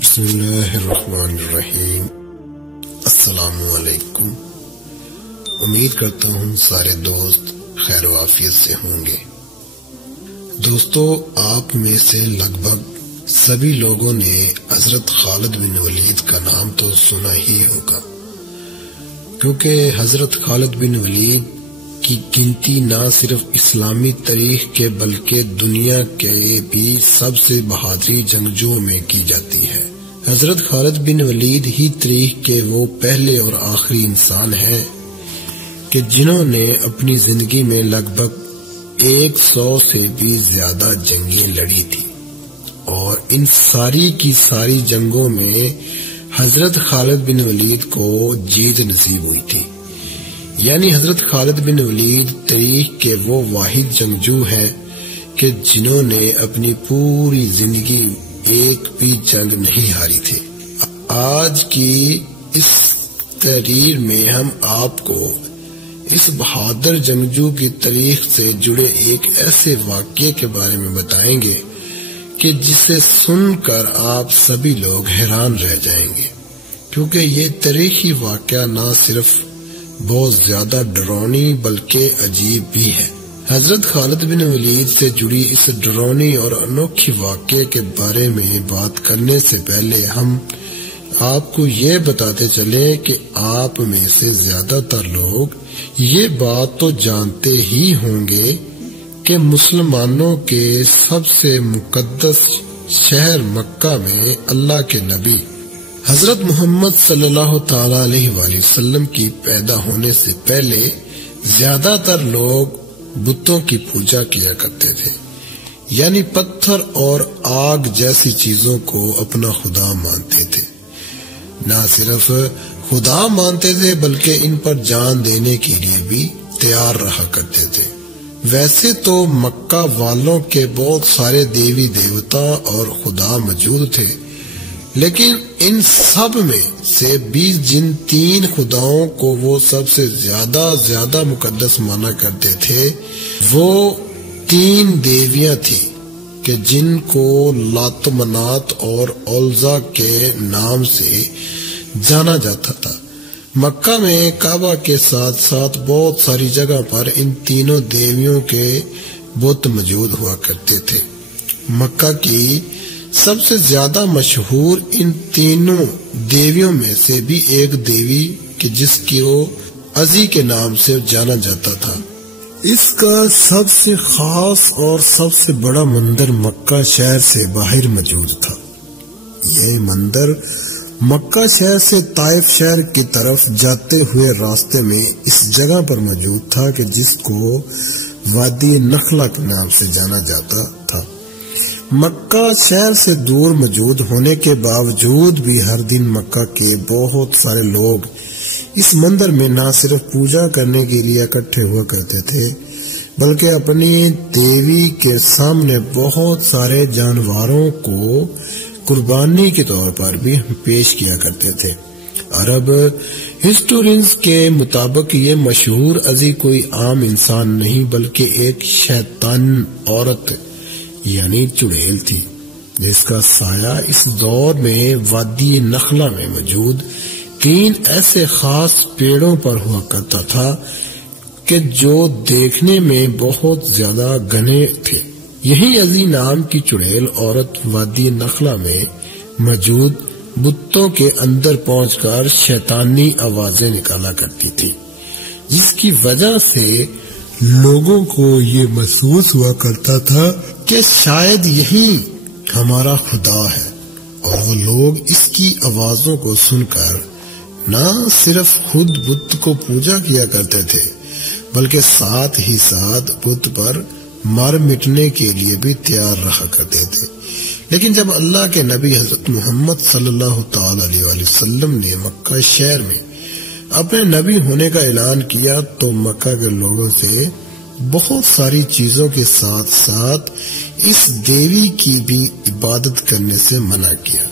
بسم اللہ الرحمن الرحیم۔ السلام علیکم۔ امید کرتا ہوں سارے دوست خیر و عافیت سے ہوں گے۔ دوستو، آپ میں سے لگ بھگ سبھی لوگوں نے حضرت خالد بن ولید کا نام تو سنا ہی ہوگا، کیونکہ حضرت خالد بن ولید کی گنتی نہ صرف اسلامی تاریخ کے بلکہ دنیا کے بھی سب سے بہادری جنگجوؤں میں کی جاتی ہے۔ حضرت خالد بن ولید ہی تاریخ کے وہ پہلے اور آخری انسان ہیں کہ جنہوں نے اپنی زندگی میں لگ بھگ 100 سے بھی زیادہ جنگیں لڑی تھی، اور ان ساری کی ساری جنگوں میں حضرت خالد بن ولید کو جیت نصیب ہوئی تھی۔ یعنی حضرت خالد بن ولید تاریخ کے وہ واحد جنگجو ہیں کہ جنہوں نے اپنی پوری زندگی ایک بھی جنگ نہیں ہاری تھی۔ آج کی اس تحریر میں ہم آپ کو اس بہادر جنگجو کی تاریخ سے جڑے ایک ایسے واقعے کے بارے میں بتائیں گے کہ جسے سن کر آپ سبھی لوگ حیران رہ جائیں گے، کیونکہ یہ تاریخی واقعہ نہ صرف بہت زیادہ ڈراؤنی بلکہ عجیب بھی ہے۔ حضرت خالد بن ولید سے جڑی اس ڈراؤنی اور انوکھی واقعے کے بارے میں بات کرنے سے پہلے ہم آپ کو یہ بتاتے چلیں کہ آپ میں سے زیادہ تر لوگ یہ بات تو جانتے ہی ہوں گے کہ مسلمانوں کے سب سے مقدس شہر مکہ میں اللہ کے نبی حضرت محمد صلی اللہ تعالی علیہ وآلہ وسلم کی پیدا ہونے سے پہلے زیادہ تر لوگ بتوں کی پوجا کیا کرتے تھے، یعنی پتھر اور آگ جیسی چیزوں کو اپنا خدا مانتے تھے۔ نہ صرف خدا مانتے تھے بلکہ ان پر جان دینے کے لیے بھی تیار رہا کرتے تھے۔ ویسے تو مکہ والوں کے بہت سارے دیوی دیوتا اور خدا موجود تھے، لیکن ان سب میں سے بھی جن 3 خداؤں کو وہ سب سے زیادہ مقدس مانا کرتے تھے، وہ 3 دیویاں تھیں کہ جن کو لات و منات اور عزا کے نام سے جانا جاتا تھا۔ مکہ میں کعبہ کے ساتھ ساتھ بہت ساری جگہ پر ان تینوں دیویوں کے بت موجود ہوا کرتے تھے۔ مکہ کی سب سے زیادہ مشہور ان تینوں دیویوں میں سے بھی ایک دیوی کہ جس کی وہ عزی کے نام سے جانا جاتا تھا۔ اس کا سب سے خاص اور سب سے بڑا مندر مکہ شہر سے باہر موجود تھا۔ یہ مندر مکہ شہر سے طائف شہر کی طرف جاتے ہوئے راستے میں اس جگہ پر موجود تھا کہ جس کو وادی نخلا کے نام سے جانا جاتا تھا۔ مکہ شہر سے دور موجود ہونے کے باوجود بھی ہر دن مکہ کے بہت سارے لوگ اس مندر میں نہ صرف پوجا کرنے کے لیے اکٹھے ہوا کرتے تھے بلکہ اپنی دیوی کے سامنے بہت سارے جانوروں کو قربانی کے طور پر بھی پیش کیا کرتے تھے۔ عرب ہسٹورینز کے مطابق یہ مشہور عزی کوئی عام انسان نہیں بلکہ ایک شیطان عورت یعنی چڑیل تھی، جس کا سایہ اس دور میں وادی نخلا میں موجود 3 ایسے خاص پیڑوں پر ہوا کرتا تھا کہ جو دیکھنے میں بہت زیادہ گھنے تھے۔ یہی عزی نام کی چڑیل عورت وادی نخلا میں موجود بتوں کے اندر پہنچ کر شیطانی آوازیں نکالا کرتی تھی، جس کی وجہ سے لوگوں کو یہ محسوس ہوا کرتا تھا کہ شاید یہی ہمارا خدا ہے، اور وہ لوگ اس کی آوازوں کو سن کر نہ صرف خود بت کو پوجا کیا کرتے تھے بلکہ ساتھ ہی ساتھ بت پر مر مٹنے کے لیے بھی تیار رہا کرتے تھے۔ لیکن جب اللہ کے نبی حضرت محمد صلی اللہ تعالی علیہ وآلہ وسلم نے مکہ شہر میں اپنے نبی ہونے کا اعلان کیا تو مکہ کے لوگوں سے بہت ساری چیزوں کے ساتھ ساتھ اس دیوی کی بھی عبادت کرنے سے منع کیا،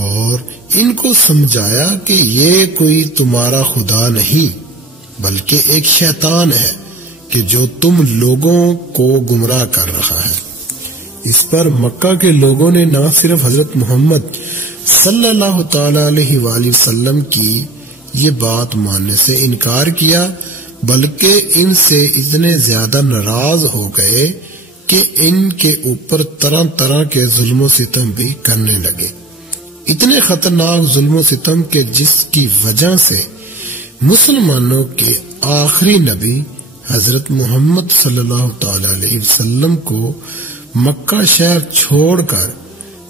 اور ان کو سمجھایا کہ یہ کوئی تمہارا خدا نہیں بلکہ ایک شیطان ہے کہ جو تم لوگوں کو گمراہ کر رہا ہے۔ اس پر مکہ کے لوگوں نے نہ صرف حضرت محمد صلی اللہ تعالی علیہ وآلہ وسلم کی یہ بات ماننے سے انکار کیا، بلکہ ان سے اتنے زیادہ ناراض ہو گئے کہ ان کے اوپر طرح طرح کے ظلم و ستم بھی کرنے لگے، اتنے خطرناک ظلم و ستم کے جس کی وجہ سے مسلمانوں کے آخری نبی حضرت محمد صلی اللہ تعالی علیہ وسلم کو مکہ شہر چھوڑ کر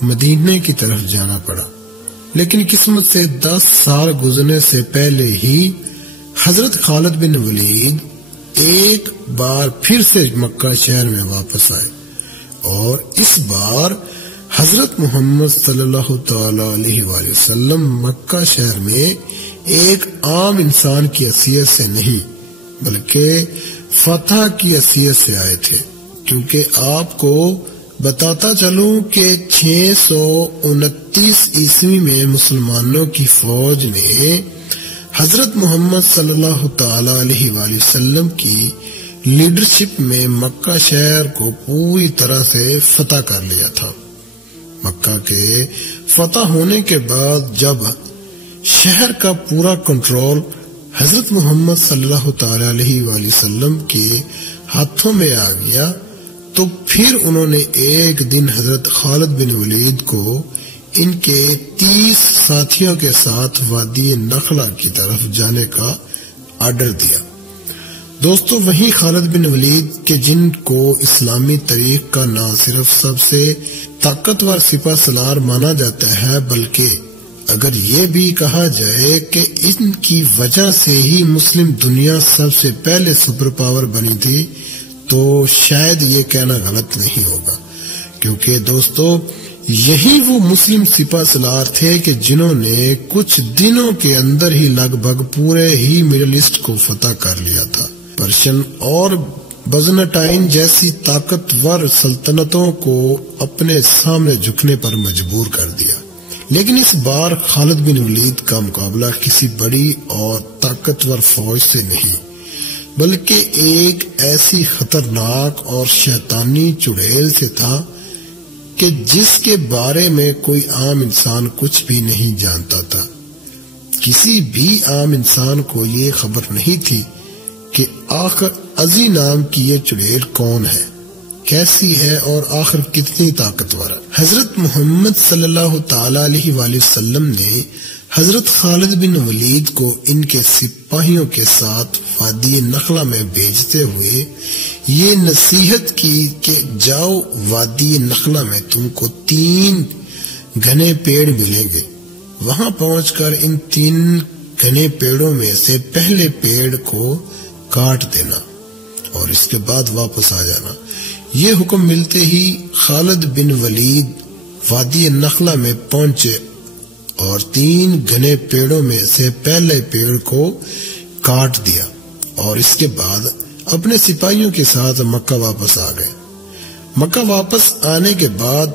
مدینے کی طرف جانا پڑا۔ لیکن قسمت سے 10 سال گزرنے سے پہلے ہی حضرت خالد بن ولید ایک بار پھر سے مکہ شہر میں واپس آئے، اور اس بار حضرت محمد صلی اللہ تعالی علیہ وآلہ وسلم مکہ شہر میں ایک عام انسان کی حیثیت سے نہیں بلکہ فتح کی حیثیت سے آئے تھے، کیونکہ آپ کو بتاتا چلوں کہ 629 عیسوی میں مسلمانوں کی فوج نے حضرت محمد صلی اللہ تعالی علیہ وآلہ وسلم کی لیڈرشپ میں مکہ شہر کو پوری طرح سے فتح کر لیا تھا۔ مکہ کے فتح ہونے کے بعد جب شہر کا پورا کنٹرول حضرت محمد صلی اللہ تعالی علیہ وآلہ وسلم کے ہاتھوں میں آ گیا، تو پھر انہوں نے ایک دن حضرت خالد بن ولید کو ان کے 30 ساتھیوں کے ساتھ وادی نخلا کی طرف جانے کا آرڈر دیا۔ دوستو، وہی خالد بن ولید کے جن کو اسلامی تاریخ کا نہ صرف سب سے طاقتور سپہ سالار مانا جاتا ہے، بلکہ اگر یہ بھی کہا جائے کہ ان کی وجہ سے ہی مسلم دنیا سب سے پہلے سپر پاور بنی تھی، تو شاید یہ کہنا غلط نہیں ہوگا، کیونکہ دوستو یہی وہ مسلم سپہ سالار تھے کہ جنہوں نے کچھ دنوں کے اندر ہی لگ بھگ پورے ہی مڈل ایسٹ کو فتح کر لیا تھا۔ پرشین اور بزنٹائن جیسی طاقتور سلطنتوں کو اپنے سامنے جھکنے پر مجبور کر دیا۔ لیکن اس بار خالد بن ولید کا مقابلہ کسی بڑی اور طاقتور فوج سے نہیں، بلکہ ایک ایسی خطرناک اور شیطانی چڑیل سے تھا کہ جس کے بارے میں کوئی عام انسان کچھ بھی نہیں جانتا تھا۔ کسی بھی عام انسان کو یہ خبر نہیں تھی کہ آخر عزی نام کی یہ چڑیل کون ہے، کیسی ہے اور آخر کتنی طاقتور ہے۔ حضرت محمد صلی اللہ تعالی علیہ وآلہ وسلم نے حضرت خالد بن ولید کو ان کے سپاہیوں کے ساتھ وادی نخلا میں بھیجتے ہوئے یہ نصیحت کی کہ جاؤ، وادی نخلا میں تم کو 3 گھنے پیڑ ملیں گے، وہاں پہنچ کر ان 3 گھنے پیڑوں میں سے پہلے پیڑ کو کاٹ دینا اور اس کے بعد واپس آ جانا۔ یہ حکم ملتے ہی خالد بن ولید وادی نخلا میں پہنچے اور 3 گھنے پیڑوں میں سے پہلے پیڑ کو کاٹ دیا اور اس کے بعد اپنے سپاہیوں کے ساتھ مکہ واپس آ گئے۔ مکہ واپس آنے کے بعد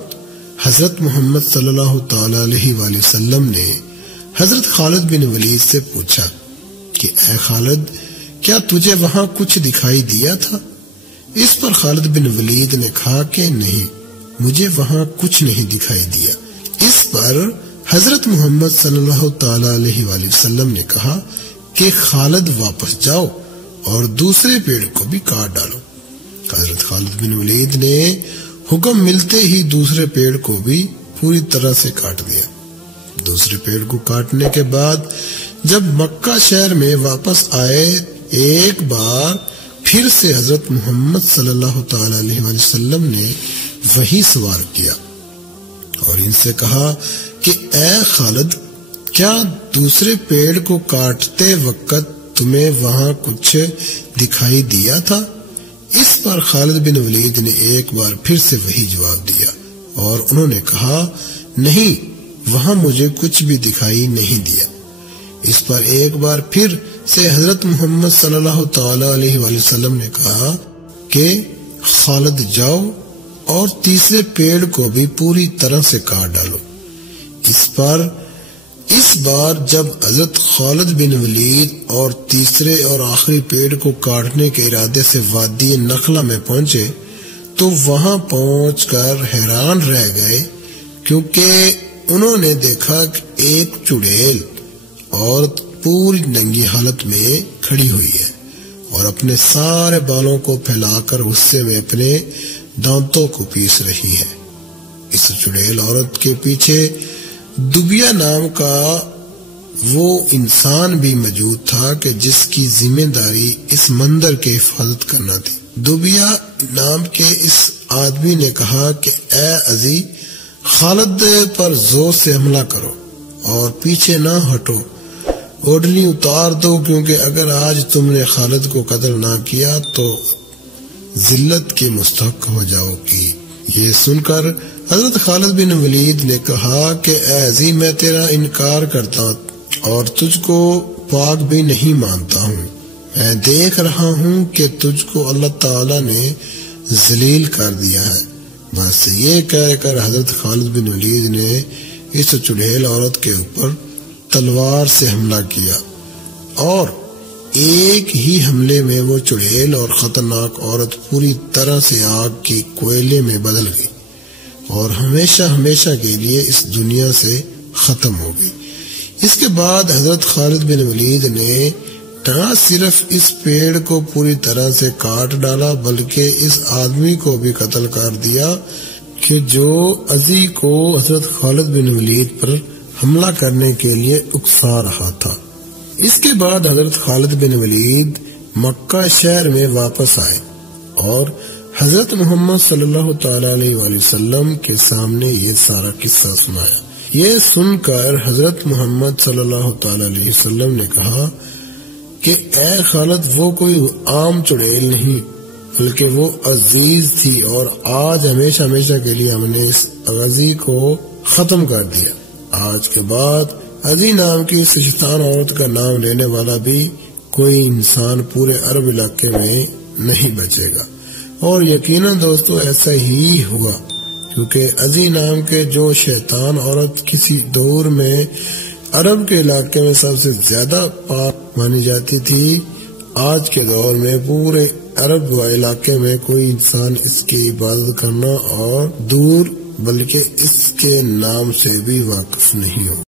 حضرت محمد صلی اللہ تعالی علیہ وآلہ وسلم نے حضرت خالد بن ولید سے پوچھا کہ اے خالد، کیا تجھے وہاں کچھ دکھائی دیا تھا؟ اس پر خالد بن ولید نے کہا کہ نہیں، مجھے وہاں کچھ نہیں دکھائی دیا۔ اس پر حضرت محمد صلی اللہ تعالی علیہ وآلہ وسلم نے کہا کہ خالد واپس جاؤ اور دوسرے پیڑ کو بھی کاٹ ڈالو۔ حضرت خالد بن ولید نے حکم ملتے ہی دوسرے پیڑ کو بھی پوری طرح سے کاٹ دیا۔ دوسرے پیڑ کو کاٹنے کے بعد جب مکہ شہر میں واپس آئے، ایک بار پھر سے حضرت محمد صلی اللہ تعالی علیہ وآلہ وسلم نے وہی سوال کیا اور ان سے کہا کہ اے خالد، کیا دوسرے پیڑ کو کاٹتے وقت تمہیں وہاں کچھ دکھائی دیا تھا؟ اس پر خالد بن ولید نے ایک بار پھر سے وہی جواب دیا اور انہوں نے کہا نہیں، وہاں مجھے کچھ بھی دکھائی نہیں دیا۔ اس پر ایک بار پھر سے حضرت محمد صلی اللہ تعالی علیہ وآلہ وسلم نے کہا کہ خالد جاؤ اور تیسرے پیڑ کو بھی پوری طرح سے کاٹ ڈالو۔ اس بار جب حضرت خالد بن ولید اور تیسرے اور آخری پیڑ کو کاٹنے کے ارادے سے وادی نخلا میں پہنچے تو وہاں پہنچ کر حیران رہ گئے، کیونکہ انہوں نے دیکھا کہ ایک چڑیل عورت پوری ننگی حالت میں کھڑی ہوئی ہے اور اپنے سارے بالوں کو پھیلا کر غصے میں اپنے دانتوں کو پیس رہی ہے۔ اس چڑیل عورت کے پیچھے دبیا نام کا وہ انسان بھی موجود تھا کہ جس کی ذمہ داری اس مندر کی حفاظت کرنا تھی۔ دبیا نام کے اس آدمی نے کہا کہ اے عزی، خالد پر زور سے حملہ کرو اور پیچھے نہ ہٹو، اوڑھنی اتار دو، کیونکہ اگر آج تم نے خالد کو قتل نہ کیا تو ذلت کے مستحق ہو جاؤ گی۔ یہ سن کر حضرت خالد بن ولید نے کہا کہ اے عزی، میں تیرا انکار کرتا اور تجھ کو پاک بھی نہیں مانتا ہوں۔ میں دیکھ رہا ہوں کہ تجھ کو اللہ تعالی نے ذلیل کر دیا ہے۔ بس یہ کہہ کر حضرت خالد بن ولید نے اس چڑیل عورت کے اوپر تلوار سے حملہ کیا اور ایک ہی حملے میں وہ چڑیل اور خطرناک عورت پوری طرح سے آگ کی کوئلے میں بدل گئی اور ہمیشہ ہمیشہ کے لیے اس دنیا سے ختم ہو گئی۔ اس کے بعد حضرت خالد بن ولید نے نہ صرف اس پیڑ کو پوری طرح سے کاٹ ڈالا بلکہ اس آدمی کو بھی قتل کر دیا کہ جو عزی کو حضرت خالد بن ولید پر حملہ کرنے کے لیے اکسا رہا تھا۔ اس کے بعد حضرت خالد بن ولید مکہ شہر میں واپس آئے اور حضرت محمد صلی اللہ تعالی علیہ وآلہ وسلم کے سامنے یہ سارا قصہ سنایا۔ یہ سن کر حضرت محمد صلی اللہ تعالی علیہ وسلم نے کہا کہ اے خالد، وہ کوئی عام چڑیل نہیں بلکہ وہ عزیز تھی اور آج ہمیشہ ہمیشہ کے لیے ہم نے اس عزی کو ختم کر دیا۔ آج کے بعد عزی نام کی اس شیطان عورت کا نام لینے والا بھی کوئی انسان پورے عرب علاقے میں نہیں بچے گا۔ اور یقیناً دوستو ایسا ہی ہوا، کیونکہ عزی نام کے جو شیطان عورت کسی دور میں عرب کے علاقے میں سب سے زیادہ پاک مانی جاتی تھی، آج کے دور میں پورے عرب علاقے میں کوئی انسان اس کی عبادت کرنا اور دور بلکہ اس کے نام سے بھی واقف نہیں ہو۔